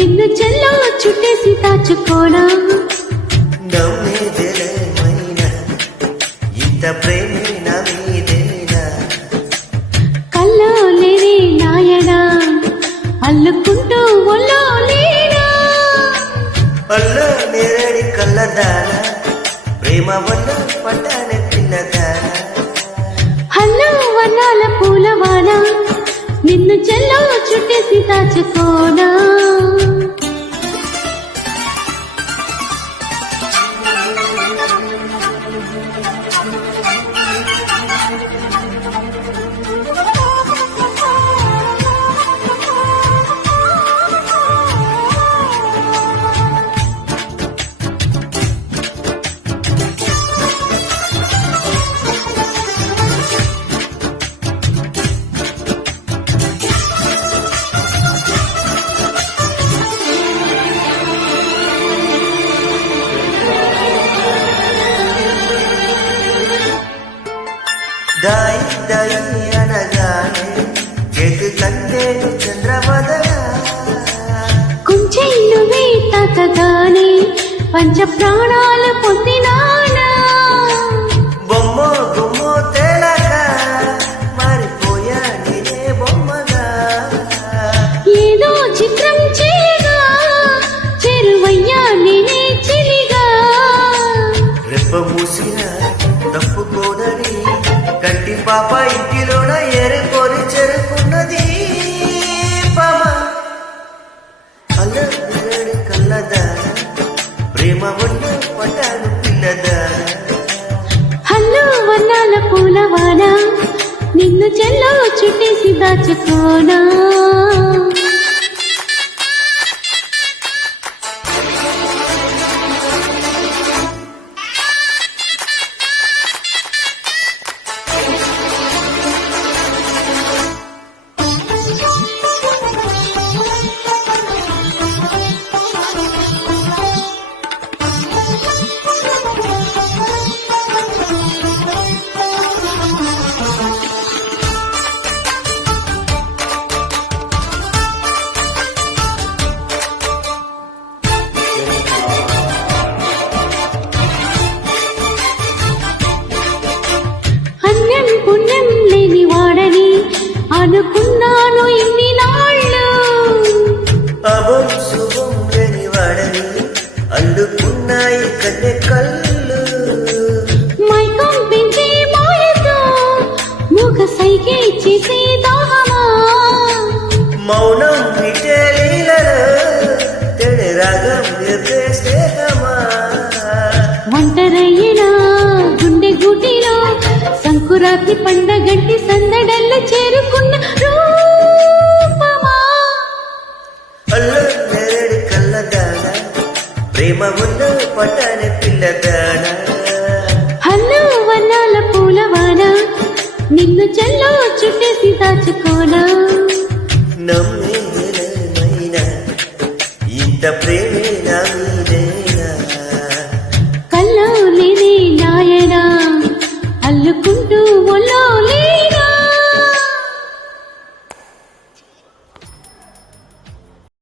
నిన్ను చెల్లో చుట్టేసి దాచుకోనా నవ్వేదేమైనా ఇంత ప్రేమే నా మీదేనా కల్లో లేని నాయనా అల్లుకుంటూ ఒళ్ళో లేనా అల్లో నేరడి కళ్ళదానా ప్రేమ వల్ల పడ్డానే పిల్లదానా హల్లో వర్ణాల పూలవాన నిన్ను చెల్లో చుట్టేసి దాచుకోనా దాయి దాయి అనగానే చేతి కందేను చంద్రవదన కుంచెళ్ళు తాకగానే పంచ ప్రాణాలు పొందినానా బొమ్మో గుమ్మో తేలక మారిపోయా నేనే బొమ్మగా ఏదో చిత్రం చేయగా చెరువయ్యా నేనే చెలిగా రెప్ప మూసిన తప్పుకోనని కంటి పాప ఇంటిలోన ఎరుకొని చెరుకున్నది పామ అల్లడి కళ్ళదాన ప్రేమ వల్ల పట్టాను పిల్లదాన హల్లో వర్ణాల పూలవాన నిన్ను చెల్లో చుట్టేసి దాచుకోనా పుణ్యం లేని వాడని అనుకున్నాను ఇన్ని నాళ్ళు అవం శుభం లేని వాడని అల్లుకున్నాయి కన్నె కళ్ళు మైకం పెంచే మాయతో ముఖ సైగే చేసే దాహమా మౌనం విటే లీలలో తెడి రాగం నిర్దే స్నేహమా ఒంటరయ్యినా గుండె గుటిలో సంకురాత్రి పండగంటి సందడల్ల చేరుకున్న రూపమా అల్లు నేరడి కళ్ళదాన ప్రేమ ఉన్న పట్టానే పిల్లదాన హల్లో వర్ణాల పూలవాన నిన్ను చెల్లో చుట్టేసి దాచుకోనా